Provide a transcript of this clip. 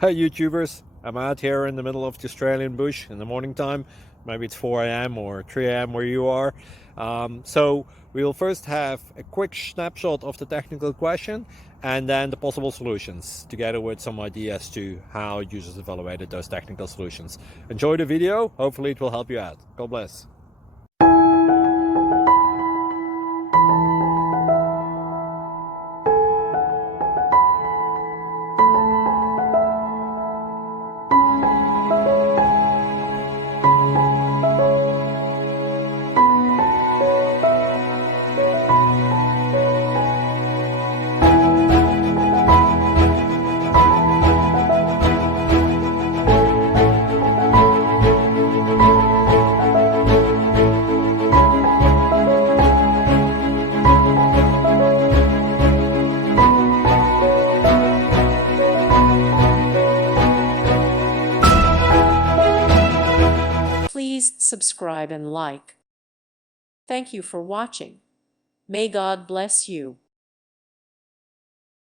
Hey YouTubers, I'm out here in the middle of the Australian bush in the morning time. Maybe it's 4 a.m. or 3 a.m. where you are. So we'll first have a quick snapshot of the technical question and then the possible solutions, together with some ideas to how users evaluated those technical solutions. Enjoy the video, hopefully it will help you out. God bless. Please subscribe and like. Thank you for watching. May God bless you.